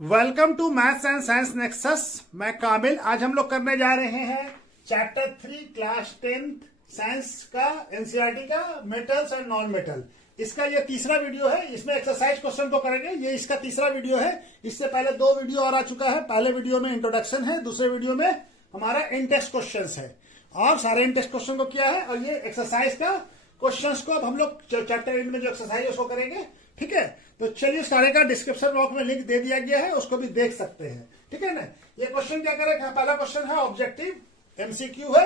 Welcome to maths and science nexus. मैं काबिल। आज हम लोग करने जा रहे हैं चैप्टर 3 क्लास 10th साइंस का एनसीईआरटी का मेटल्स एंड नॉन मेटल। इसका ये तीसरा वीडियो है। इसमें एक्सरसाइज क्वेश्चन को करेंगे। ये इसका तीसरा वीडियो है। इससे पहले 2 वीडियो और आ चुका है। पहले वीडियो में इंट्रोडक्शन है, दूसरे वीडियो में हमारा इंटेक्स्ट क्वेश्चन है और सारे इंटेक्स्ट क्वेश्चन को किया है। और ये एक्सरसाइज का क्वेश्चंस को अब हम लोग चैप्टर एंड में जो एक्सरसाइज है उसको करेंगे। ठीक है, तो चलिए सारे का डिस्क्रिप्शन बॉक्स में लिंक दे दिया गया है, उसको भी देख सकते हैं। ठीक है ना। ये क्वेश्चन क्या करें, पहला क्वेश्चन है ऑब्जेक्टिव एमसीक्यू है।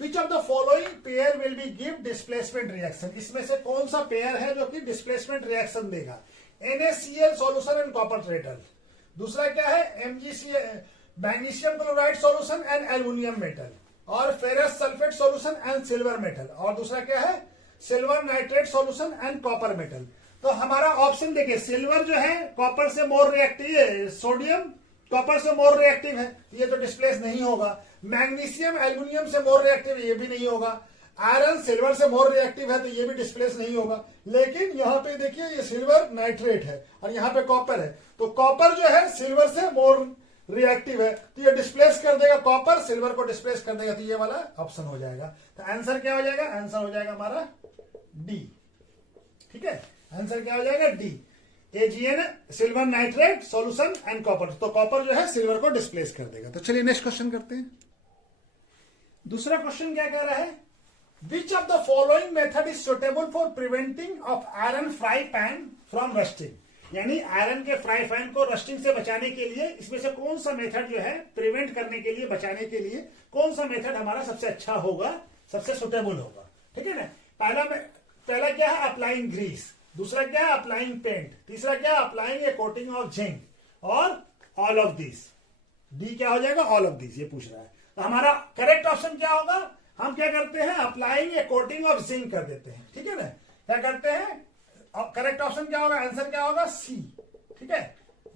Which of the following pair will be give displacement reaction. इसमें से कौन सा पेयर है जो कि डिस्प्लेसमेंट रिएक्शन देगा। NaCl solution and copper metal. दूसरा क्या है MgCl magnesium chloride solution and aluminium metal. और ferrous sulphate solution and silver metal. और दूसरा क्या है silver nitrate solution and copper metal. तो हमारा ऑप्शन देखिए, सिल्वर जो है कॉपर से मोर रिएक्टिव है, सोडियम कॉपर से मोर रिएक्टिव है, ये तो डिस्प्लेस नहीं होगा। मैग्नीशियम एल्यूमिनियम से मोर रिएक्टिव है, ये भी नहीं होगा। आयरन सिल्वर से मोर रिएक्टिव है, तो ये भी डिस्प्लेस नहीं होगा। लेकिन यहाँ पे देखिए ये सिल्वर नाइट्रेट है और यहाँ पे कॉपर है, तो कॉपर जो है सिल्वर से मोर रिएक्टिव है, तो ये डिस्प्लेस कर देगा। कॉपर सिल्वर को डिस्प्लेस कर देगा, तो ये वाला ऑप्शन हो जाएगा। तो आंसर क्या हो जाएगा, आंसर हो जाएगा हमारा डी। ठीक है, आंसर क्या हो जाएगा D. AgN silver nitrate solution and copper. तो कॉपर जो है सिल्वर को डिस्प्लेस कर देगा। तो चलिए नेक्स्ट क्वेश्चन करते हैं। दूसरा क्वेश्चन क्या कह रहा है, which of the following method is suitable for preventing of iron fry pan from rusting. यानी आयरन के फ्राई पैन को रस्टिंग से बचाने के लिए इसमें से कौन सा मेथड जो है प्रिवेंट करने के लिए, बचाने के लिए कौन सा मेथड हमारा सबसे अच्छा होगा, सबसे सुटेबल होगा। ठीक है ना। पहला क्या है अप्लाइंग ग्रीस, दूसरा क्या है अप्लाइंग पेंट, तीसरा क्या है applying A coating of zinc, और ऑल ऑफ दिस। डी क्या हो जाएगा, ऑल ऑफ दिस ये पूछ रहा है। तो हमारा करेक्ट ऑप्शन क्या होगा, हम क्या करते हैं applying A coating of zinc कर देते हैं। ठीक है ना, क्या करते हैं, करेक्ट ऑप्शन क्या होगा, आंसर क्या होगा सी। ठीक है,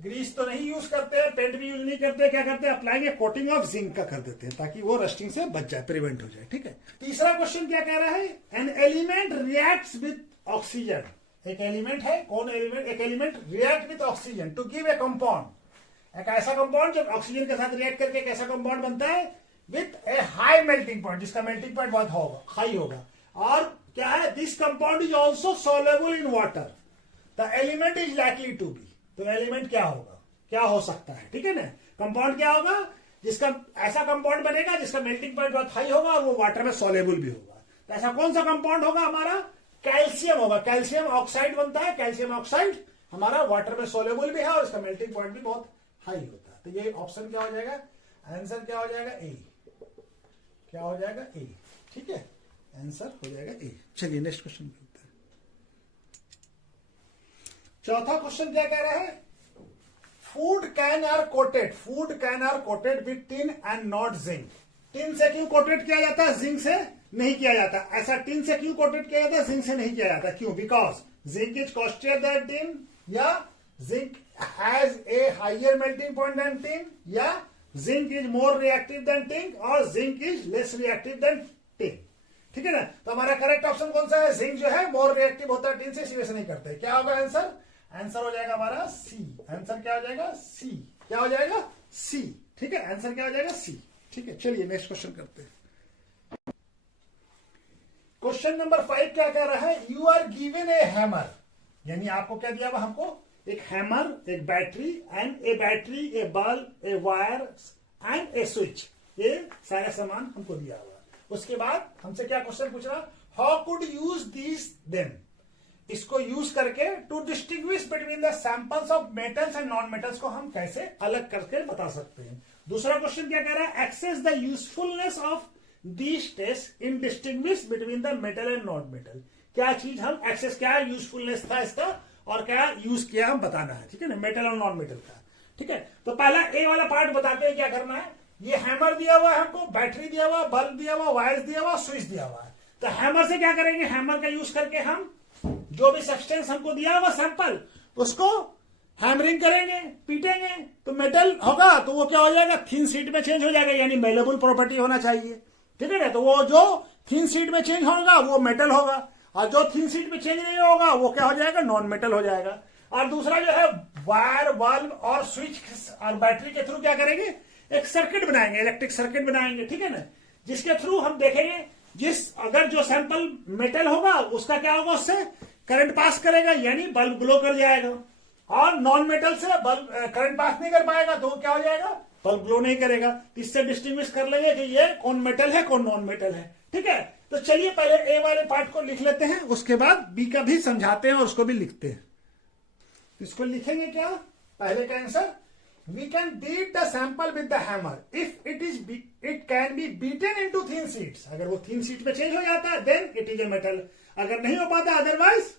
ग्रीस तो नहीं यूज करते हैं, पेंट भी यूज नहीं करते, क्या करते हैं applying A coating of zinc का कर देते हैं, ताकि वो रस्टिंग से बच जाए, प्रिवेंट हो जाए। ठीक है, तीसरा क्वेश्चन क्या कह रहा है, an element reacts with oxygen. एक एलिमेंट है, कौन एलिमेंट, एक element react with oxygen to give a compound. एक ऐसा कंपाउंड जब ऑक्सीजन के साथ रिएक्ट करके एक ऐसा कंपाउंड बनता है with a high melting point, जिसका मेल्टिंग पॉइंट बहुत होगा, हाई होगा। और क्या है, this compound is also soluble in water, the element is likely to be. तो एलिमेंट क्या होगा, क्या हो सकता है। ठीक है ना, कंपाउंड क्या होगा, जिसका ऐसा कंपाउंड बनेगा जिसका मेल्टिंग पॉइंट बहुत हाई होगा और वो वाटर में सोलेबल भी होगा। तो ऐसा कौन सा कंपाउंड होगा हमारा, कैल्शियम होगा। कैल्शियम ऑक्साइड बनता है, कैल्शियम ऑक्साइड हमारा वाटर में सोलेबल भी है और इसका मेल्टिंग पॉइंट भी बहुत हाई होता है। तो ये ऑप्शन क्या हो जाएगा, आंसर क्या हो जाएगा ए। क्या हो जाएगा ए। ठीक है, आंसर हो जाएगा ए। चलिए नेक्स्ट क्वेश्चन करते हैं। चौथा क्वेश्चन क्या कह रहा है, food can are coated with tin and not zinc. Tin से क्यों कोटेड किया जाता है, जिंक से नहीं किया जाता। ऐसा टिन से क्यों कोटेड किया जाता है, जिंक से नहीं किया जाता। क्यों, because zinc is costlier than tin, या zinc has a higher melting point than tin, या zinc is more reactive than tin, और zinc is less reactive than tin. ठीक है ना। तो हमारा करेक्ट ऑप्शन कौन सा है, जिंक जो है मोर रिएक्टिव होता है टिन से, इसी वजह से नहीं करते। क्या होगा आंसर, आंसर हो जाएगा हमारा सी। आंसर क्या हो जाएगा सी। क्या हो जाएगा सी। ठीक है, आंसर क्या हो जाएगा सी। ठीक है, चलिए नेक्स्ट क्वेश्चन करते हैं। क्वेश्चन नंबर 5 क्या कह रहा है, you are given a hammer. यानी आपको क्या दिया हुआ, हमको एक हैमर, एक battery a bulb, a wire and a switch, ये सारा सामान हमको दिया हुआ। उसके बाद हमसे क्या क्वेश्चन पूछ रहा, how could use these them. इसको यूज करके to distinguish between the samples of metals and non metals को हम कैसे अलग करके बता सकते हैं। दूसरा क्वेश्चन क्या कह रहा है, access the usefulness of these test in distinguish between the metal and non metal. क्या चीज हम एक्सेस, क्या यूजफुलनेस था इसका और क्या यूज किया हम बताना है। ठीक है ना, मेटल और नॉन मेटल का। ठीक है, तो पहला ए वाला पार्ट बताते हैं क्या करना है। ये हैमर दिया हुआ है हमको, बैटरी दिया हुआ, बल्ब दिया हुआ, वायर्स दिया हुआ, स्विच दिया हुआ है। तो हैमर से क्या करेंगे, हैमर का यूज करके हम जो भी सब्सटेंस हमको दिया हुआ सैंपल, उसको हैमरिंग करेंगे, पीटेंगे, तो मेटल होगा, तो वो क्या हो जाएगा, थिन शीट में चेंज हो जाएगा, यानी मेलेबल प्रॉपर्टी होना चाहिए। ठीक है ना, तो वो जो थिन शीट में चेंज होगा वो मेटल होगा, और जो थिन शीट में चेंज नहीं होगा वो क्या हो जाएगा, नॉन मेटल हो जाएगा। और दूसरा जो है वायर, बल्ब और स्विच और बैटरी के थ्रू क्या करेंगे, एक सर्किट बनाएंगे, इलेक्ट्रिक सर्किट बनाएंगे, ठीक है ना, जिसके थ्रू हम देखेंगे अगर जो सैंपल मेटल होगा उसका क्या होगा, उससे करंट पास करेगा यानी बल्ब ग्लो कर जाएगा, और नॉन मेटल से बल्ब करंट पास नहीं कर पाएगा तो क्या हो जाएगा, बल्ब ग्लो नहीं करेगा। इससे डिस्टिंग्विश कर लेंगे कि ये कौन मेटल है कौन नॉन मेटल है, ठीक है। तो चलिए पहले ए वाले पार्ट को लिख लेते हैं, उसके बाद बी का भी समझाते हैं और उसको भी लिखते हैं। इसको लिखेंगे क्या, पहले का answer, we can beat the sample with the hammer if it can be beaten into thin sheets. अगर वो थिन शीट में चेंज हो जाता है then it is a metal, अगर नहीं हो पाता अदरवाइज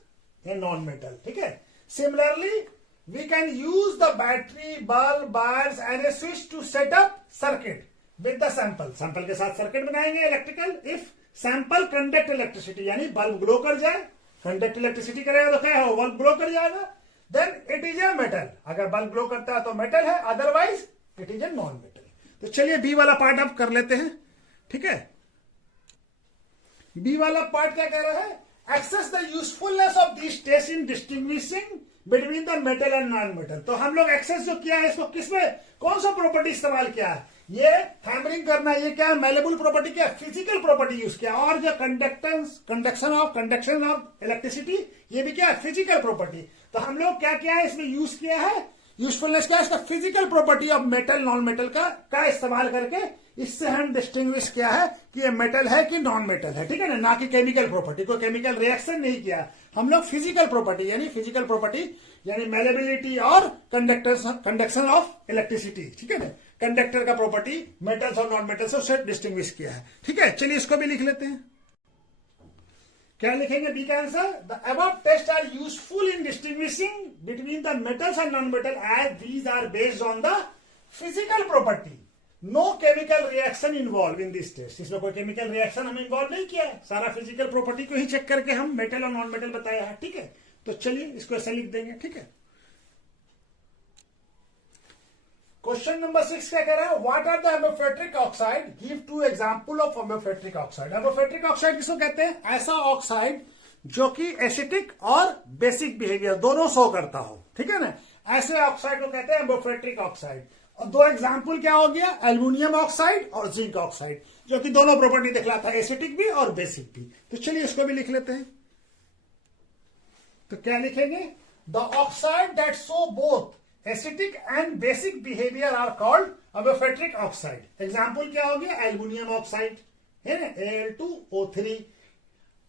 ए नॉन मेटल, ठीक है। Similarly we can use the battery, bulb, wires and a switch to set up circuit with the sample. Sample के साथ सर्किट बनाएंगे electrical, if sample conduct electricity यानी बल्ब ग्लो कर जाए, कंडक्ट इलेक्ट्रिसिटी करेगा तो क्या है, बल्ब ग्लो कर जाएगा, then it is a metal. अगर बल्ब ग्लो करता है तो मेटल है, otherwise it is a non metal. तो चलिए बी वाला पार्ट अब कर लेते हैं, ठीक है। बी वाला पार्ट क्या कह रहा है, access the usefulness of this test in distinguishing between the metal and non metal. तो हम लोग एक्सेस जो किया है इसको किसमें, कौन सा प्रॉपर्टी इस्तेमाल किया है, ये हैमरिंग करना, ये क्या है, मेलेबल प्रॉपर्टी, क्या फिजिकल प्रॉपर्टी यूज किया, और जो कंडक्शन ऑफ इलेक्ट्रिसिटी, ये भी क्या है, फिजिकल प्रॉपर्टी। तो हम लोग क्या किया है इसमें यूज किया है, यूजफुलनेस क्या है इसका, physical property of metal non metal का इस्तेमाल करके इससे हम डिस्टिंग्विश किया है कि ये मेटल है कि नॉन मेटल है, ठीक है ना कि केमिकल प्रॉपर्टी, कोई केमिकल रिएक्शन नहीं किया हम लोग, फिजिकल प्रॉपर्टी यानी मेलेबिलिटी और कंडक्शन ऑफ इलेक्ट्रिसिटी, ठीक है ना, कंडक्टर का प्रॉपर्टी मेटल्स और नॉन मेटल से उससे डिस्टिंग्विश किया है, ठीक है। चलिए इसको भी लिख लेते हैं, क्या लिखेंगे बी का answer, the above test are useful in distinguishing between the metals and non metal as these are based on the physical property, no chemical reaction involve in this test. इसमें कोई केमिकल रिएक्शन हम involve नहीं किया है, सारा physical property को ही check करके हम मेटल और नॉन मेटल बताया है, ठीक है। तो चलिए इसको ऐसे लिख देंगे, ठीक है। क्वेश्चन नंबर 6 क्या कह रहा है, what are the amphoteric oxide, give 2 example of amphoteric oxide. Amphoteric oxide किसको कहते हैं, ऐसा ऑक्साइड जो कि एसिटिक और बेसिक बिहेवियर दोनों शो करता हो, ठीक है ना, ऐसे ऑक्साइड को कहते हैं एम्फोटेरिक ऑक्साइड। और 2 एग्जांपल क्या हो गया, एल्युमिनियम ऑक्साइड और जिंक ऑक्साइड, जो कि दोनों प्रॉपर्टी दिखलाता है, एसिटिक भी और बेसिक भी। तो चलिए इसको भी लिख लेते हैं, तो क्या लिखेंगे, the oxide that show both acetic and basic behaviour are called amphoteric oxide. Example क्या हो गया, एल्युमिनियम ऑक्साइड है ना, Al2O3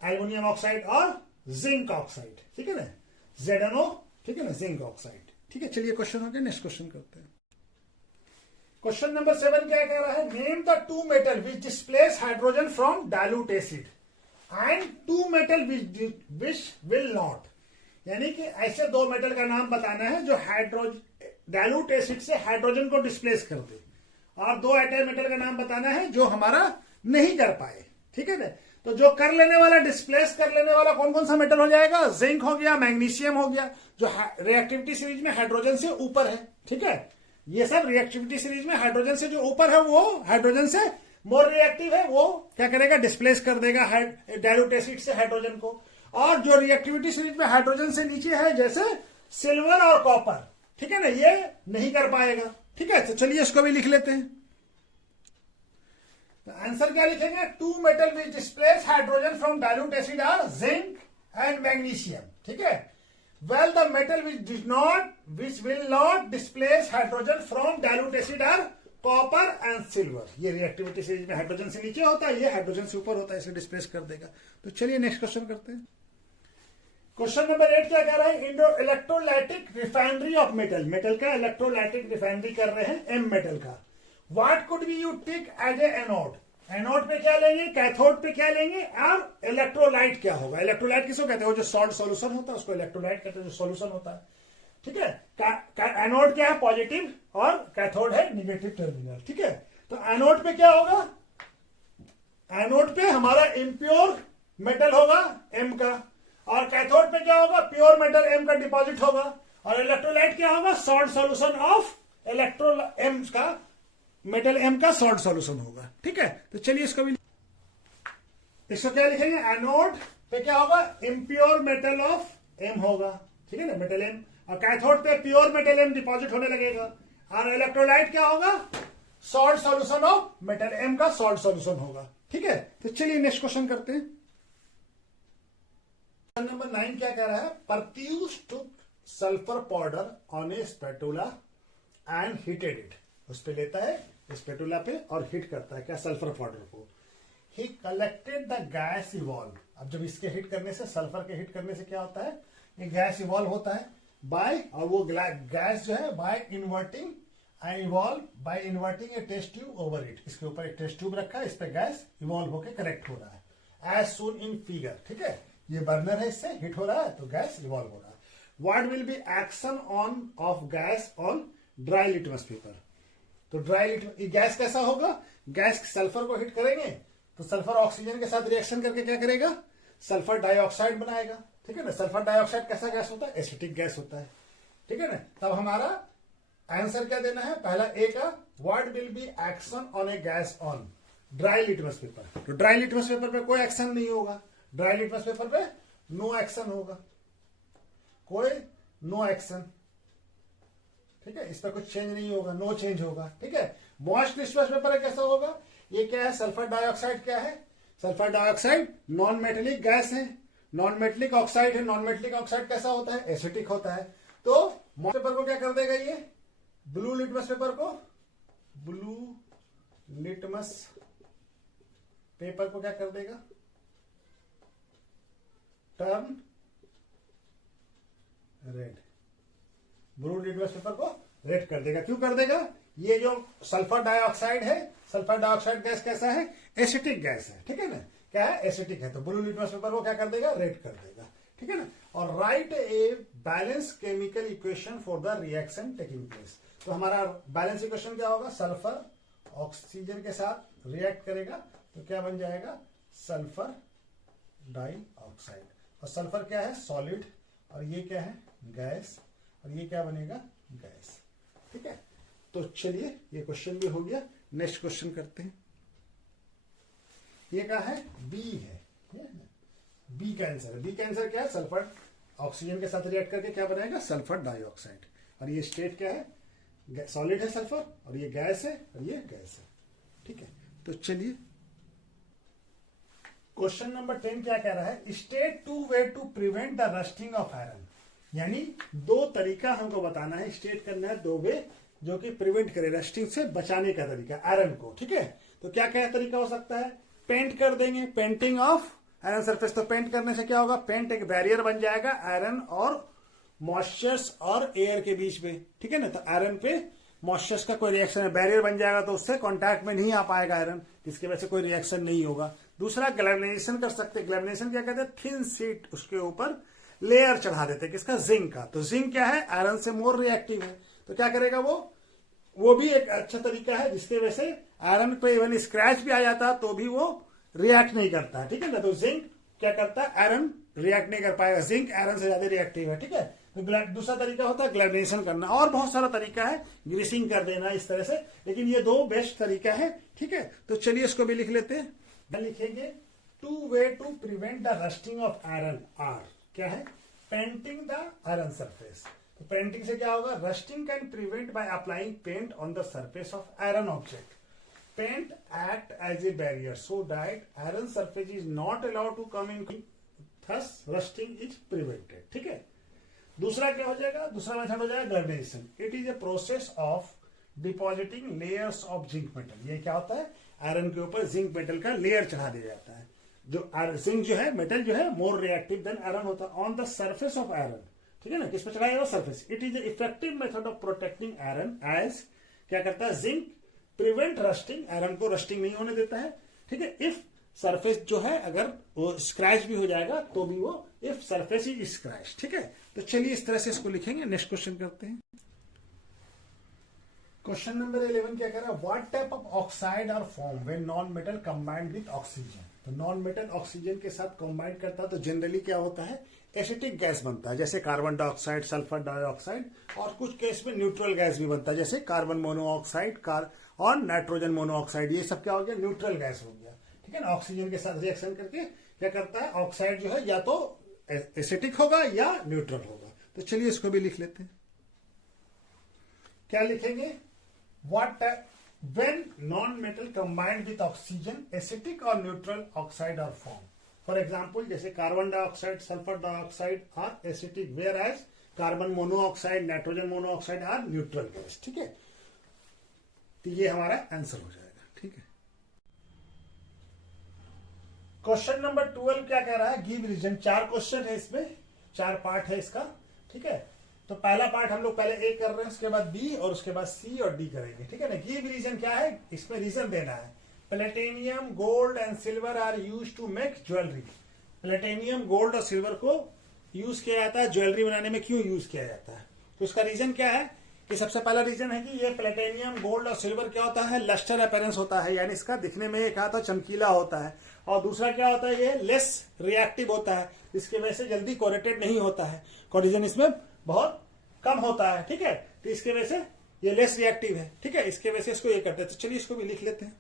एल्युमिनियम ऑक्साइड, और जिंक ऑक्साइड, ठीक है ना, ZnO, ठीक है ना, जिंक ऑक्साइड, ठीक है। चलिए क्वेश्चन हो गया, नेक्स्ट क्वेश्चन करते हैं। क्वेश्चन नंबर 7 क्या कह रहा है, name the 2 metal which displace hydrogen from dilute acid and 2 metal which will not. यानी कि ऐसे 2 मेटल का नाम बताना है जो डाइल्यूट एसिड से हाइड्रोजन को डिस्प्लेस कर दे, और 2 मेटल का नाम बताना है जो हमारा नहीं कर पाए, ठीक है ना। तो जो कर लेने वाला, डिस्प्लेस कर लेने वाला कौन कौन सा मेटल हो जाएगा, जिंक हो गया, मैग्नीशियम हो गया, जो रिएक्टिविटी सीरीज में हाइड्रोजन से ऊपर है, ठीक है। ये सब रिएक्टिविटी सीरीज में हाइड्रोजन से जो ऊपर है वो हाइड्रोजन से मोर रिएक्टिव है, वो क्या करेगा, डिस्प्लेस कर देगा डाइल्यूट एसिड से हाइड्रोजन को। और जो रिएक्टिविटी सीरीज में हाइड्रोजन से नीचे है जैसे सिल्वर और कॉपर, ठीक है ना, ये नहीं कर पाएगा, ठीक है। तो चलिए इसको भी लिख लेते हैं, तो आंसर क्या लिखेंगे, 2 metal which displace hydrogen from dilute acid are zinc and magnesium, ठीक है। Well the metal which will not displace hydrogen from dilute acid are copper and silver. ये रिएक्टिविटी सीरीज में हाइड्रोजन से नीचे होता है, ये हाइड्रोजन से ऊपर होता है, इसे डिस्प्लेस कर देगा। तो चलिए नेक्स्ट क्वेश्चन करते हैं। क्वेश्चन नंबर 8 क्या कह रहा है, electrolytic refinery of metal, metal का इलेक्ट्रोलाइटिक रिफाइनरी कर रहे हैं एम मेटल का। What could be you take as a anode, anode पे क्या लेंगे, कैथोड पे क्या लेंगे, और इलेक्ट्रोलाइट क्या होगा। इलेक्ट्रोलाइट किसको कहते हैं, वो जो सॉल्ट सॉल्यूशन होता है उसको इलेक्ट्रोलाइट कहते हैं, जो सॉल्यूशन होता है, ठीक है। एनोड क्या है, पॉजिटिव, और कैथोड है निगेटिव टर्मिनल, ठीक है। तो एनोड पे क्या होगा, एनोड पे हमारा इम्प्योर मेटल होगा एम का, और कैथोड पे क्या होगा, प्योर मेटल एम का डिपॉजिट होगा, और इलेक्ट्रोलाइट क्या होगा, सॉल्ट सॉल्यूशन ऑफ एम का, मेटल एम का सॉल्ट सॉल्यूशन होगा, ठीक है। तो चलिए इसको भी, इसको क्या लिखेंगे, एनोड पे क्या होगा, इम्प्योर मेटल ऑफ एम होगा, ठीक है ना, मेटल एम, और कैथोड पे प्योर मेटल एम डिपॉजिट होने लगेगा। और इलेक्ट्रोलाइट क्या होगा? Salt solution of metal M का सॉल्ट सॉल्यूशन होगा। ठीक है, तो चलिए नेक्स्ट क्वेश्चन करते हैं। क्वेश्चन नंबर 9 क्या कह रहा है? Pratyush took sulphur powder on a spatula and heated it. उस पे लेता है स्पैटुला पे और हीट करता है क्या? सल्फर पाउडर को। ही कलेक्टेड द गैस इवॉल्व। अब जब इसके हिट करने से, सल्फर के हिट करने से क्या होता है? ये गैस इवॉल्व होता है बाय, और वो गैस जो है by inverting and evolve by inverting a test tube over it. इसके ऊपर एक टेस्ट ट्यूब रखा है, इस पे गैस इवॉल्व होकर कलेक्ट हो रहा है एज सून इन फिगर। ठीक है, ये बर्नर है, इससे हिट हो रहा है तो गैस इवॉल्व हो रहा है। What will be action on off gas on dry litmus paper? तो ड्राई लिटमस गैस कैसा होगा? गैस सल्फर को हिट करेंगे तो सल्फर ऑक्सीजन के साथ रिएक्शन करके क्या करेगा? सल्फर डाइऑक्साइड बनाएगा। ठीक है ना, सल्फर डाइऑक्साइड कैसा गैस होता है? एसिटिक गैस होता है। ठीक है ना, तब हमारा आंसर क्या देना है? पहला ए का, what will be action on A gas on dry litmus paper. तो ड्राई लिटमस पेपर पे कोई एक्शन नहीं होगा, ड्राई लिटमस पेपर पे नो एक्शन होगा, कोई नो एक्शन। ठीक है, इस पर कुछ चेंज नहीं होगा, नो चेंज होगा। ठीक है, मॉइस्ट लिटमस पेपर कैसा होगा? ये क्या है? सल्फर डाइऑक्साइड क्या है? Sulphur dioxide non metallic gas है, नॉन मेटेलिक ऑक्साइड है। नॉन मेटेलिक ऑक्साइड कैसा होता है? एसिटिक होता है। तो मॉइस्ट पेपर को क्या कर देगा? ये ब्लू लिटमस पेपर को, ब्लू लिटमस पेपर को क्या कर देगा? Turn red. Blue litmus paper को रेड कर देगा। क्यों कर देगा? ये जो सल्फर डाइऑक्साइड है, सल्फर डाइऑक्साइड गैस कैसा है? एसिटिक गैस है। ठीक है ना, क्या है? एसिटिक है। तो ब्लू लिटमस पेपर को क्या कर देगा? रेड कर देगा। ठीक है ना, और right a balance chemical equation for the reaction taking place. तो हमारा बैलेंस इक्वेशन क्या होगा? सल्फर ऑक्सीजन के साथ रिएक्ट करेगा तो क्या बन जाएगा? Sulphur dioxide. और सल्फर क्या है? सॉलिड, और ये क्या है? गैस, और ये क्या बनेगा? गैस। ठीक है, तो चलिए ये क्वेश्चन भी हो गया। नेक्स्ट क्वेश्चन करते हैं। ये क्या है? बी है, बी का आंसर है। बी का आंसर क्या है? सल्फर ऑक्सीजन के साथ रिएक्ट करके क्या बनाएगा? Sulphur dioxide. और ये स्टेट क्या है? सॉलिड है सल्फर, और ये गैस है, और ये गैस है। ठीक है, तो चलिए क्वेश्चन नंबर 10 क्या कह रहा है? State two way to prevent the rusting of iron. यानी दो तरीका हमको बताना है, स्टेट करना है दो वे जो कि प्रिवेंट करे, रस्टिंग से बचाने का तरीका आयरन को। ठीक है, तो क्या क्या तरीका हो सकता है? पेंट कर देंगे, पेंटिंग ऑफ आयरन सरफेस। तो पेंट करने से क्या होगा? पेंट एक बैरियर बन जाएगा आयरन और मॉइस्चर्स और एयर के बीच में। ठीक है ना, तो आयरन पे मॉइस्चर्स का कोई रिएक्शन है, बैरियर बन जाएगा तो उससे कॉन्टैक्ट में नहीं आ पाएगा आयरन, जिसकी वजह से कोई रिएक्शन नहीं होगा। दूसरा ग्लैमिनेशन कर सकते हैं। ग्लैमिनेशन क्या कहते हैं? थिन शीट उसके ऊपर लेयर चढ़ा देते हैं, किसका? जिंक का। तो जिंक क्या है? आयरन से मोर रिएक्टिव है, तो क्या करेगा वो भी एक अच्छा तरीका है जिसके वजह से आयरन पे इवन स्क्रैच भी आ जाता तो भी वो रिएक्ट नहीं करता है। ठीक है ना, तो जिंक क्या करता है? आयरन रिएक्ट नहीं कर पाएगा, जिंक आयरन से ज्यादा रिएक्टिव है। ठीक है, तो दूसरा तरीका होता है ग्लैमिनेशन करना, और बहुत सारा तरीका है, ग्रीसिंग कर देना इस तरह से, लेकिन ये दो बेस्ट तरीका है। ठीक है, तो चलिए इसको भी लिख लेते हैं। लिखेंगे two way to prevent the rusting of iron are क्या है? Painting the iron surface. तो पेंटिंग से क्या होगा? Rusting can prevent by applying paint on the surface of iron object. Paint act as a barrier so that iron surface is not allowed to come in, thus rusting is prevented. ठीक है, दूसरा क्या हो जाएगा? दूसरा method हो जाएगा galvanisation. It is a process of depositing layers of zinc metal. ये क्या होता है? आयरन के ऊपर जिंक मेटल का लेयर चढ़ा दिया जाता है। जो जिंक जो है, मेटल जो है, मोर रिएक्टिव देन आयरन होता है on the surface of iron. ठीक है ना, किस पे चढ़ाया जाएगा? Surface. It is a effective method of protecting iron as क्या करता है? जिंक प्रिवेंट रस्टिंग, आयरन को रस्टिंग नहीं होने देता है। ठीक है, इफ सरफेस जो है अगर वो स्क्रैच भी हो जाएगा तो भी वो, इफ सरफेस इज स्क्रैच। ठीक है, तो चलिए इस तरह से इसको लिखेंगे। नेक्स्ट क्वेश्चन करते हैं। क्वेश्चन नंबर 11 क्या कह रहा है? What type of oxide are form when non metal combined with oxygen. तो नॉन मेटल ऑक्सीजन के साथ कंबाइन करता है तो जनरली क्या होता है? एसिटिक गैस बनता है, जैसे कार्बन डाइऑक्साइड, सल्फर डाइऑक्साइड, और कुछ केस में न्यूट्रल गैस भी बनता है, जैसे कार्बन मोनोऑक्साइड और नाइट्रोजन मोनोऑक्साइड। ये सब क्या हो गया? न्यूट्रल गैस हो गया। ठीक है ना, ऑक्सीजन के साथ रिएक्शन करके क्या करता है? ऑक्साइड जो है या तो एसिटिक होगा या न्यूट्रल होगा। तो चलिए इसको भी लिख लेते हैं। क्या लिखेंगे? What when non metal combined with oxygen acidic और neutral oxide are form. For example जैसे carbon dioxide, sulphur dioxide are acidic, whereas carbon monoxide, nitrogen monoxide are neutral gas. ठीक है, तो ये हमारा आंसर हो जाएगा। ठीक है, क्वेश्चन नंबर 12 क्या कह रहा है? Give reason. 4 क्वेश्चन है इसमें, 4 पार्ट है इसका। ठीक है, तो पहला पार्ट हम लोग पहले ए कर रहे हैं, उसके बाद बी और उसके बाद सी और डी करेंगे। ठीक है ना। गिव रीजन क्या है? इसमें रीजन देना है। Platinum, gold and silver are use to make jewellery. Platinum, gold और सिल्वर को यूज किया जाता है ज्वेलरी बनाने में। क्यों यूज किया जाता है? तो उसका रीजन क्या है कि सबसे पहला रीजन है कि ये प्लेटिनियम, गोल्ड और सिल्वर क्या होता है? लस्टर अपीयरेंस होता है, यानी इसका दिखने में एक आता चमकीला होता है। और दूसरा क्या होता है? ये लेस रिएक्टिव होता है, इसकी वजह से जल्दी कोरेटेड नहीं होता है, कोरिजन इसमें बहुत कम होता है। ठीक है, तो इसके वजह से ये लेस रिएक्टिव है। ठीक है, इसके वजह से इसको ये करते हैं। तो चलिए इसको भी लिख लेते हैं।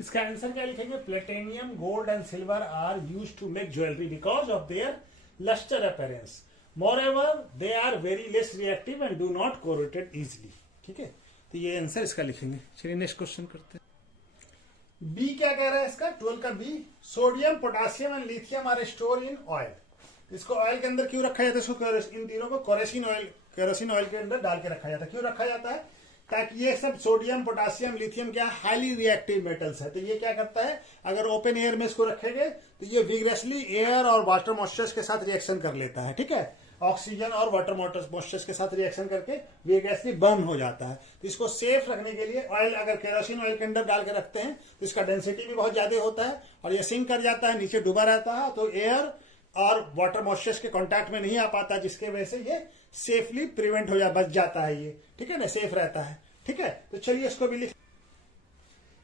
इसका आंसर क्या लिखेंगे? Platinum, gold and silver are use to make jewellery because of their lustre appearance. Moreover they are very less reactive and do not corrode easily। ठीक है, तो ये आंसर इसका लिखेंगे। चलिए नेक्स्ट क्वेश्चन करते हैं। बी क्या कह रहा है इसका? 12 का B, sodium, potassium and lithium are store in oil. इसको ऑयल के अंदर क्यों रखा जाता है? इसको इन तीनों को केरोसिन ऑयल के अंदर डाल के रखा जाता है। क्यों रखा जाता है? ताकि ये सब सोडियम, पोटासियम, लिथियम क्या हाईली रिएक्टिव मेटल्स है। तो ये क्या करता है? अगर ओपन एयर में इसको रखेंगे तो ये विग्रेसली एयर और वाटर मॉइस्चर के साथ रिएक्शन कर लेता है। ठीक है, ऑक्सीजन और वाटर मॉइस्चर के साथ रिएक्शन करके विग्रेसली बर्न हो जाता है। तो इसको सेफ रखने के लिए ऑयल, अगर केरोसिन ऑयल के अंदर डाल के रखते हैं तो इसका डेंसिटी भी बहुत ज्यादा होता है और ये सिंक कर जाता है, नीचे डूबा रहता है, तो एयर और वाटर मॉइस्चर के कांटेक्ट में नहीं आ पाता, जिसके वजह से ये सेफली प्रिवेंट हो जा बच जाता है ये। ठीक है ना, सेफ रहता है। ठीक है, तो चलिए इसको भी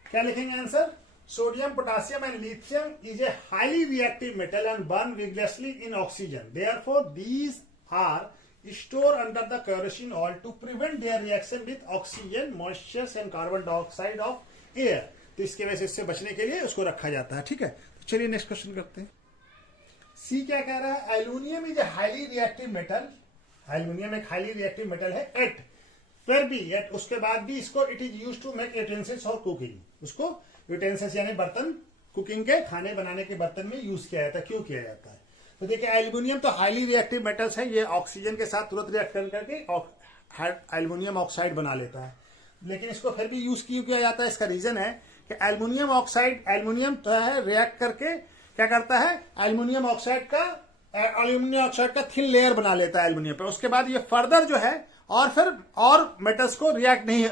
क्या लिखेंगे answer? Sodium, potassium and lithium is a highly reactive metal and burn vigorously in oxygen. Therefore these are store under the kerosene oil to prevent their reaction with oxygen, moisture and carbon dioxide of air. तो इसके वजह से इससे बचने के लिए उसको रखा जाता है। ठीक है, तो चलिए नेक्स्ट क्वेश्चन करते हैं। सी क्या कह रहा है? Aluminium is a highly reactive metal. Aluminium एक हाईली रिएक्टिव मेटल है। एट फिर भी उसके बाद भी इसको it is use to make utensils और कुकिंग। उसको यूटेंसिल्स यानी बर्तन, कुकिंग के, खाने बनाने के बर्तन में यूज किया जाता है। क्यों किया जाता है? तो देखिए एल्यूमिनियम तो हाईली रिएक्टिव मेटल्स है, ये ऑक्सीजन के साथ तुरंत रिएक्ट करके एल्यूमिनियम ऑक्साइड बना लेता है। लेकिन इसको फिर भी यूज क्यों किया जाता है? इसका रीजन है कि एल्यूमिनियम ऑक्साइड, एल्यूमिनियम तो है रिएक्ट करके क्या करता है? एल्यूमिनियम ऑक्साइड का थिन लेयर बना लेता है एल्यूमिनियम पे। उसके बाद ये फर्दर जो है और फिर और मेटल्स को रिएक्ट नहीं,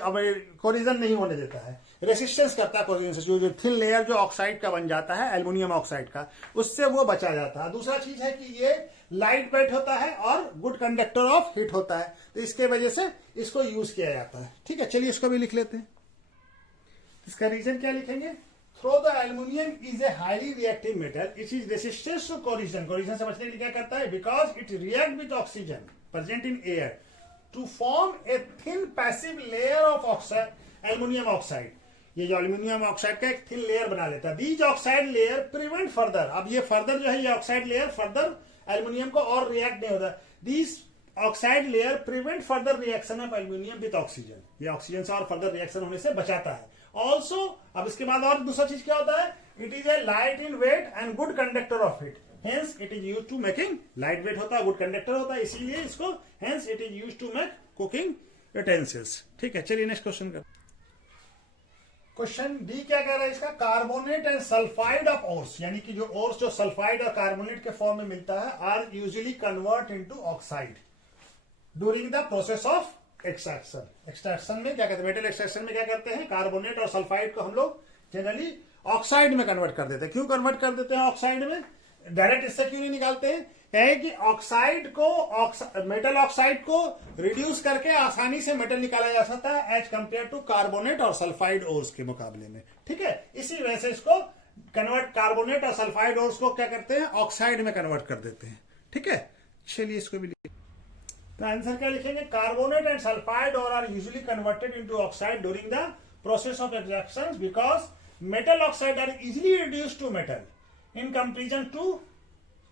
कोरिजन नहीं होने देता है, रेसिस्टेंस करता है कोरिजन से। जो थिन लेयर जो ऑक्साइड का बन जाता है एल्यूमिनियम ऑक्साइड का, उससे वो बचा जाता है। दूसरा चीज है कि ये लाइट वेट होता है और गुड कंडक्टर ऑफ हीट होता है, तो इसके वजह से इसको यूज किया जाता है। ठीक है, चलिए इसको भी लिख लेते हैं। इसका रीजन क्या लिखेंगे? Through the aluminium is a highly reactive metal, it is resistance to corrosion. Corrosion से बचने के लिए क्या करता है? Because it react with oxygen present in air to form a thin passive layer of oxide, aluminum oxide। ये जो aluminium oxide का एक थिन लेयर बना लेता है। These oxide layer prevent further, अब ये फर्दर जो है ये ऑक्साइड लेयर फर्दर एल्यूमिनियम को और रिएक्ट नहीं होता। These oxide layer prevent further reaction of aluminium with oxygen, ये ऑक्सीजन से और फर्दर रिएक्शन होने से बचाता है। ऑल्सो अब इसके बाद और दूसरा चीज क्या होता है? It is a light in weight and good conductor of heat, hence it is used to making light weight होता है, गुड कंडक्टर होता है, इसीलिए इसको hence it is used to make cooking utensils. ठीक है, चलिए नेक्स्ट क्वेश्चन कर। क्वेश्चन डी क्या कह रहा है इसका? Carbonate and sulphide of ores, यानी कि जो ओर्स जो सल्फाइड और कार्बोनेट के फॉर्म में मिलता है, are usually convert into oxide during the process of extraction. Extraction में क्या कहते हैं? मेटल एक्सट्रैक्शन में क्या करते हैं? कार्बोनेट और सल्फाइड को हम लोग जनरली ऑक्साइड में कन्वर्ट कर देते हैं। क्यों कन्वर्ट कर देते हैं ऑक्साइड में? डायरेक्ट इससे क्यों नहीं निकालते हैं? है कि ऑक्साइड को मेटल ऑक्साइड को रिड्यूस करके आसानी से मेटल निकाला जा सकता है एज कंपेयर टू कार्बोनेट और सल्फाइड ओर्स के मुकाबले में। ठीक है, इसी वजह से इसको कन्वर्ट, कार्बोनेट और सल्फाइड ओर्स को क्या करते हैं? ऑक्साइड में कन्वर्ट कर देते हैं। ठीक है, चलिए इसको भी लिखिए। तो आंसर क्या लिखेंगे? Carbonate and sulphide ore are usually converted into oxide during the process of extraction because metal oxide are easily reduced to metal in comparison to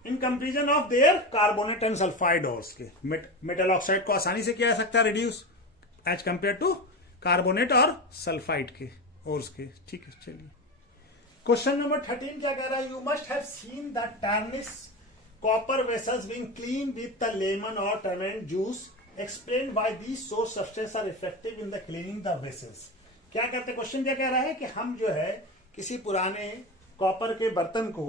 in comparison of their carbonate and sulphide ores के metal oxide को आसानी से किया जा सकता है reduce as compare to carbonate और sulphide के ओर्स के। ठीक है, चलिए क्वेश्चन नंबर 13 क्या कह रहा है, you must have seen the tarnished copper vessels being clean with the lemon और turmeric juice, explain why these sour substance are effective in the cleaning the vessels. क्या कहते हैं, क्वेश्चन क्या कह रहा है कि हम जो है किसी पुराने कॉपर के बर्तन को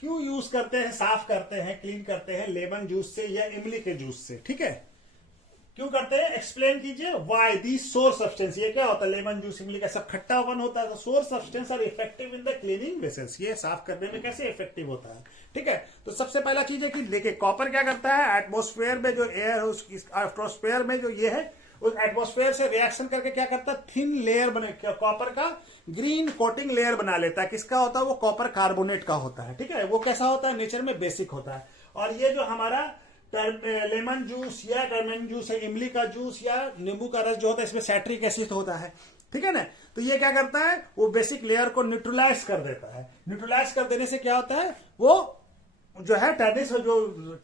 क्यों यूज करते हैं, साफ करते हैं, क्लीन करते हैं लेमन जूस से या इमली के जूस से। ठीक है, क्यों करते हैं, एक्सप्लेन कीजिए। वाई दी सोर्स सब्सटेंस, ये क्या होता है, लेमन जूस इमली का सब खट्टापन होता है, तो sour substance are effective in the cleaning vessels, ये साफ करने में कैसे इफेक्टिव होता है। ठीक है, तो सबसे पहला चीज है कि देखिए कॉपर क्या करता है, एटमोस्फेयर में जो एयर है उसकी एटमोस्फेयर में जो ये है उस एटमोस्फेयर से रिएक्शन करके क्या करता है, थिन लेयर बने कॉपर का ग्रीन कोटिंग लेयर बना लेता है। किसका होता है, वो कॉपर कार्बोनेट का होता है। ठीक है, वो कैसा होता है, नेचर में बेसिक होता है। और ये जो हमारा लेमन जूस या टर्मेरिक जूस है, इमली का जूस या नींबू का रस जो होता है, इसमें सैट्रिक एसिड होता है। ठीक है ना, तो ये क्या करता है, वो बेसिक लेयर को न्यूट्रलाइज कर देता है। न्यूट्रलाइज कर देने से क्या होता है, वो जो है टर्निस जो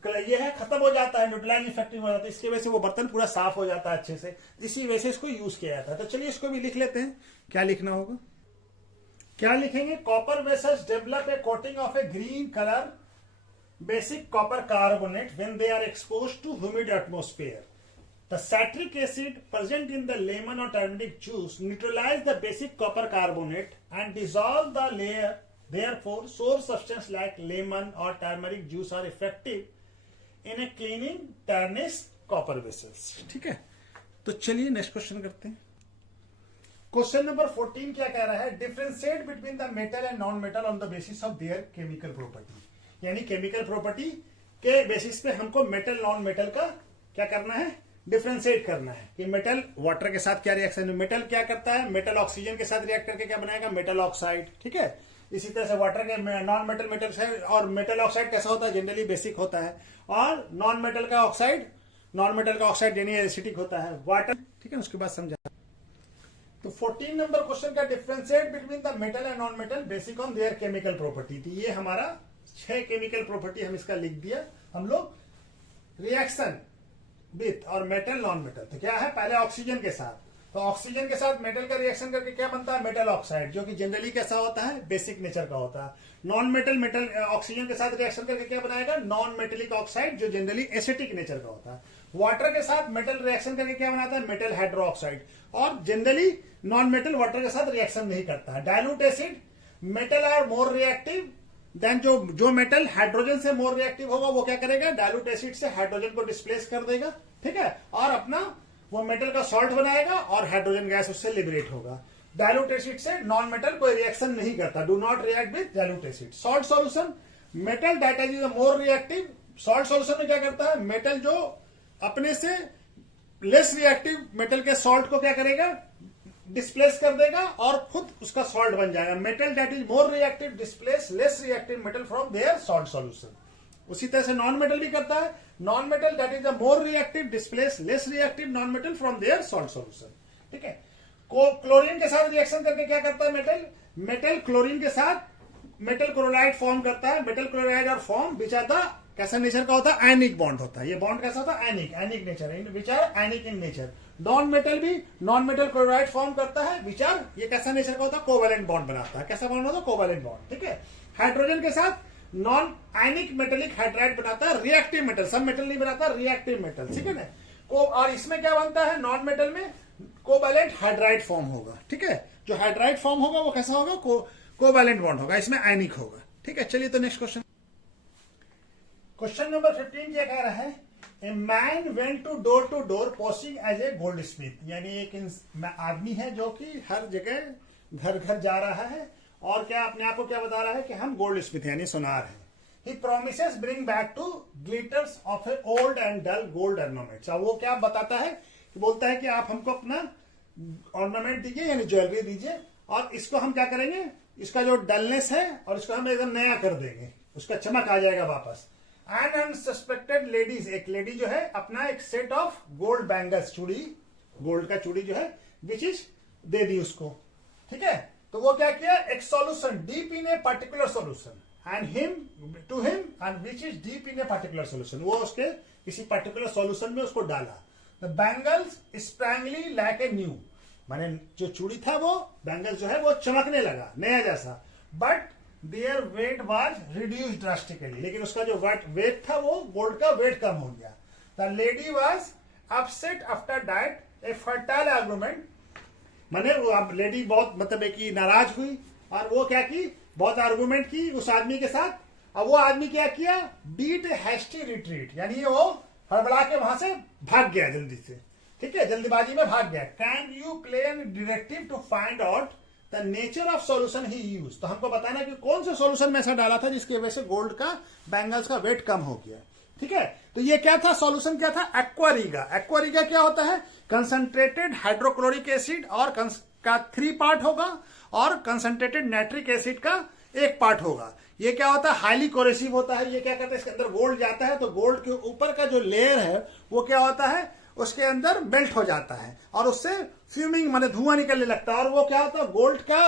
ये है खत्म हो जाता है, न्यूट्रलाइज इफेक्टिव हो जाता है। इसकी वजह से वो बर्तन पूरा साफ हो जाता है अच्छे से, इसी वजह से इसको यूज किया जाता है। तो चलिए इसको भी लिख लेते हैं, क्या लिखना होगा, क्या लिखेंगे, copper vessels develop a coating of A green colour basic copper carbonate when they are exposed to humid atmosphere. The citric acid present in the lemon or turmeric juice neutralize the basic copper carbonate and dissolve the layer. Therefore, source substance like lemon or turmeric juice are effective in a cleaning tarnish copper vessels. ठीक है, तो चलिए next question करते हैं। Question number 14 क्या कह रहा है, differentiate between the metal and non metal on the basis of their chemical property. यानी केमिकल प्रॉपर्टी के बेसिस पे हमको मेटल नॉन मेटल का क्या करना है, डिफरेंशिएट करना है कि मेटल वाटर के साथ क्या रिएक्शन है। मेटल क्या करता है, मेटल ऑक्सीजन के साथ रिएक्ट करके क्या बनाएगा, मेटल ऑक्साइड। ठीक है, इसी तरह से वाटर के नॉन मेटल मेटल से, और मेटल ऑक्साइड कैसा होता है, जनरली बेसिक होता है, और नॉन मेटल का ऑक्साइड यानी एसिटिक होता है, वाटर। ठीक है, उसके बाद समझा। तो 14 नंबर क्वेश्चन का differentiate between the metal and non metal basic on their chemical property. तो ये हमारा 6 केमिकल प्रॉपर्टी हम इसका लिख दिया हम लोग, रिएक्शन विथ और मेटल नॉन मेटल। तो क्या है, पहले ऑक्सीजन के साथ, तो ऑक्सीजन के साथ मेटल का रिएक्शन करके क्या बनता है, मेटल ऑक्साइड, जो कि जनरली कैसा होता है, बेसिक नेचर का होता है। नॉन मेटल ऑक्सीजन के साथ रिएक्शन करके क्या बनाएगा, नॉन मेटेलिक ऑक्साइड, जो जनरली एसिटिक नेचर का होता है। वाटर के साथ मेटल रिएक्शन करके क्या बनाता है, मेटल हाइड्रोक्साइड, और जनरली नॉन मेटल वाटर के साथ रिएक्शन नहीं करता है। Dilute acid, metal are more reactive than जो मेटल हाइड्रोजन से मोर रिएक्टिव होगा वो क्या करेगा, डाइल्यूट एसिड से हाइड्रोजन को डिस्प्लेस कर देगा। ठीक है, और अपना वो मेटल का सॉल्ट बनाएगा और हाइड्रोजन गैस उससे लिबरेट होगा। डाइल्यूट एसिड से नॉन मेटल कोई रिएक्शन नहीं करता, do not react with dilute acid. Salt solution, metal that is more reactive, salt solution में क्या करता है, मेटल जो अपने से लेस रिएक्टिव मेटल के सॉल्ट को क्या करेगा, डिस्प्लेस कर देगा और खुद उसका सॉल्ट बन जाएगा। Metal that is more reactive displace less reactive metal from their salt solution. उसी तरह से नॉन मेटल भी करता है, non metal that is the more reactive displace less reactive non metal from their salt solution. ठीक है, chlorine के साथ रिएक्शन करके क्या करता है, मेटल क्लोरीन के साथ मेटल क्लोराइड फॉर्म करता है। मेटल क्लोराइड और फॉर्म विच आर द कैसा नेचर का होता है, आयनिक बॉन्ड होता है। ये बॉन्ड कैसा होता है, ionic nature, which are ionic in nature. Non metal भी नॉन मेटल क्लोराइड फॉर्म करता है, विच आर ये कैसा नेचर का होता है, कोवेलेंट बॉन्ड बनाता है। कैसा बॉन्ड होता है, कोवेलेंट बॉन्ड। ठीक है, हाइड्रोजन के साथ नॉन आयनिक मेटेलिक हाइड्राइड बनाता है, रिएक्टिव मेटल, सब मेटल नहीं बनाता, रिएक्टिव मेटल। ठीक है ना, और इसमें क्या बनता है, नॉन मेटल में कोवेलेंट हाइड्राइड फॉर्म होगा। ठीक है, जो हाइड्राइड फॉर्म होगा वो कैसा होगा, कोवेलेंट बॉन्ड होगा, इसमें आयनिक होगा। ठीक है, चलिए तो नेक्स्ट क्वेश्चन। क्वेश्चन नंबर 15 क्या कह रहा है, a man went to door posting as a goldsmith. यानी एक आदमी है जो कि हर जगह घर घर जा रहा है और क्या अपने आप को क्या बता रहा है कि हम गोल्ड स्मिथ यानी सुनार है। He promises bring back to glitters of a old and dull gold ornaments. वो क्या बताता है कि बोलता है कि आप हमको अपना ऑर्नामेंट दीजिए यानी ज्वेलरी दीजिए, और इसको हम क्या करेंगे, इसका जो डलनेस है और इसको हम एकदम नया कर देंगे, उसका चमक आ जाएगा वापस। एंड अनसस्पेक्टेड लेडीज, एक लेडी जो है अपना एक सेट ऑफ गोल्ड बैंगल्स, चूड़ी, गोल्ड का चूड़ी जो है विच इज दे दी उसको। ठीक है, तो वो क्या किया, एक solution deep in a particular solution, and him to him and which is deep in a particular solution. वो उसके किसी पर्टिकुलर सॉल्यूशन में उसको डाला. The bangles sprangly like a new. माने जो चूड़ी था वो बैंगल्स जो है वो चमकने लगा नया जैसा. But their weight was reduced drastically. लेकिन उसका जो वेट था वो गोल्ड का वेट कम हो गया. The lady was upset after that. A fertile argument. माने वो अब लेडी बहुत मतलब है कि नाराज हुई और वो क्या की बहुत आर्गुमेंट की उस आदमी के साथ. अब वो आदमी क्या किया, बीट हैस्टी रिट्रीट, यानी वो हड़बड़ा के वहां से भाग गया जल्दी से. ठीक है, जल्दीबाजी में भाग गया. Can you play an detective to find out the nature of solution he use. तो हमको बताना कि कौन सा सॉल्यूशन में ऐसा डाला था जिसकी वजह से गोल्ड का बैंगल्स का वेट कम हो गया. ठीक है, तो ये क्या था, सॉल्यूशन क्या था, एक्वारीगा. एक्वारीगा क्या होता है, कंसंट्रेटेड हाइड्रोक्लोरिक एसिड और का 3 पार्ट होगा और कंसंट्रेटेड नाइट्रिक एसिड का 1 पार्ट होगा. ये क्या होता है, हाईली कोरेसिव होता है. ये क्या करता है, इसके अंदर गोल्ड जाता है तो गोल्ड के ऊपर का जो लेयर है वो क्या होता है, उसके अंदर मेल्ट हो जाता है और उससे फ्यूमिंग माने धुआं निकलने लगता है. और वो क्या होता है, गोल्ड का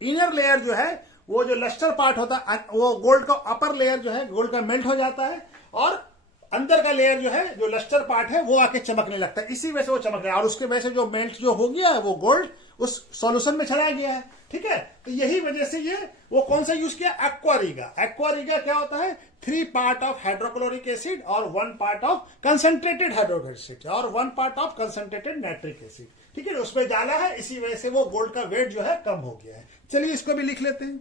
इनर लेयर जो है वो जो लस्टर पार्ट होता है वो गोल्ड का अपर लेयर जो है गोल्ड का मेल्ट हो जाता है और अंदर का लेयर जो है जो लस्टर पार्ट है वो आके चमकने लगता है. इसी वजह से वो चमक रहा है और उसके वजह से जो मेल्ट जो हो गया है वो गोल्ड उस सॉल्यूशन में चला गया है. ठीक है, तो यही वजह से ये वो कौन सा यूज किया, एक्वारीगा. एक्वारीगा क्या होता है, 3 पार्ट ऑफ हाइड्रोक्लोरिक एसिड और 1 part of concentrated hydrochloric acid और 1 part of concentrated nitric acid. ठीक है, उसमें डाला है, इसी वजह से वो गोल्ड का वेट जो है कम हो गया है. चलिए इसको भी लिख लेते हैं.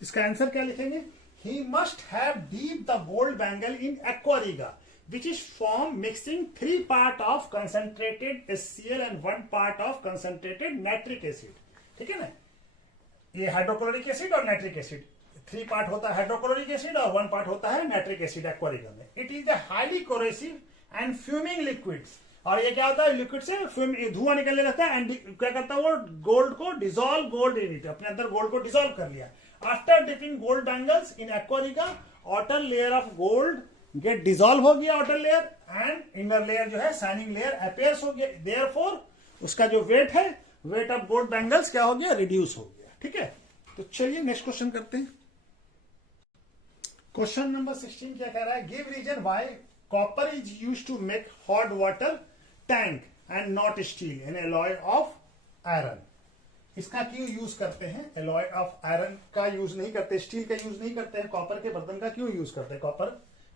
इसका आंसर क्या लिखेंगे, he must have dipped the gold bangle in aquariga, which is formed mixing 3 part of concentrated HCl and 1 part of concentrated nitric acid. ठीक है ना, ये हाइड्रोक्लोरिक एसिड और नाइट्रिक एसिड 3 पार्ट होता है हाइड्रोक्लोरिक एसिड और 1 पार्ट होता है नाइट्रिक एसिड एक्वारिगा में. It is the highly coercive and fuming liquids. और ये क्या होता है, लिक्विड से धुआं निकलने लगता है एंड क्या करता है वो गोल्ड को डिसॉल्व गोल्ड इन इट, अपने अंदर गोल्ड को डिसॉल्व कर लिया. After dipping gold bangles in aquariga, outer layer of gold get dissolve हो गया outer layer and inner layer जो है shining layer appears हो गया. Therefore उसका जो वेट है, वेट ऑफ गोल्ड बैंगल्स क्या हो गया, रिड्यूस हो गया. ठीक है, तो चलिए नेक्स्ट क्वेश्चन करते हैं. क्वेश्चन नंबर 16 क्या कह रहा है, give reason why copper is used to make hot water tank and not steel an alloy of iron. इसका क्यों यूज करते हैं, एलॉय ऑफ आयरन का यूज नहीं करते, स्टील का यूज नहीं करते हैं, कॉपर के बर्तन का क्यों यूज करते हैं, कॉपर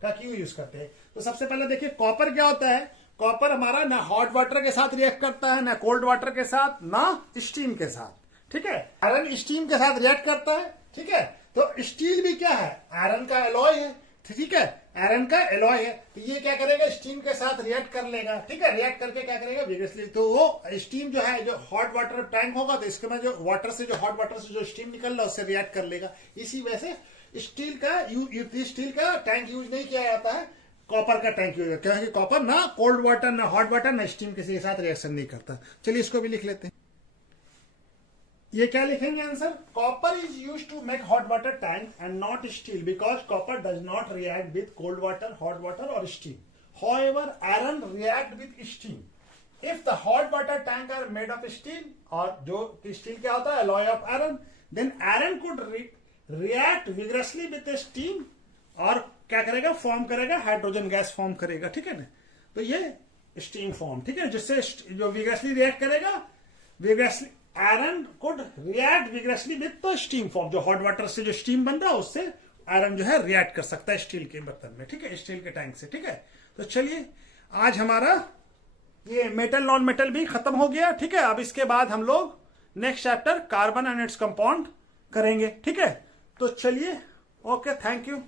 का क्यों यूज करते हैं. तो सबसे पहले देखिए कॉपर क्या होता है, कॉपर हमारा ना हॉट वाटर के साथ रिएक्ट करता है, ना कोल्ड वाटर के साथ, ना स्टीम के साथ. ठीक है, आयरन स्टीम के साथ रिएक्ट करता है. ठीक है, तो स्टील भी क्या है, आयरन का एलॉय है. ठीक है, आयरन का एलॉय है, तो ये क्या करेगा, स्टीम के साथ रिएक्ट कर लेगा. ठीक है, रिएक्ट करके क्या करेगा, विगरसली, तो वो स्टीम जो है जो हॉट वाटर टैंक होगा तो इसके में जो वाटर से जो हॉट वाटर से जो स्टीम निकल रहा है उससे रिएक्ट कर लेगा. इसी वजह से स्टील का टैंक यूज नहीं किया जाता है, कॉपर का टैंक यूज, क्योंकि कॉपर ना कोल्ड वाटर ना हॉट वाटर ना स्टीम किसी के साथ रिएक्शन नहीं करता. चलिए इसको भी लिख लेते हैं. ये क्या लिखेंगे answer, copper is use to make hot water tank and not steel because copper does not react with cold water, hot water और steam. However iron react with steam. If the hot water tank are made of steel, और जो steel क्या होता है, alloy of iron, then iron could react vigorously with steam और क्या करेगा, form करेगा, हाइड्रोजन गैस फॉर्म करेगा. ठीक है ना, तो ये स्टीम फॉर्म. ठीक है, जिससे जो विगरसली रिएक्ट करेगा, vigorously iron could react vigorously with the steam form. जो हॉट वाटर से जो स्टीम बन रहा है उससे आयरन जो है रिएक्ट कर सकता है स्टील के बर्तन में. ठीक है, स्टील के टैंक से. ठीक है, तो चलिए आज हमारा ये मेटल नॉन मेटल भी खत्म हो गया. ठीक है, अब इसके बाद हम लोग next chapter carbon and its compound करेंगे. ठीक है, तो चलिए, ओके, थैंक यू.